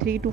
3 to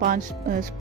5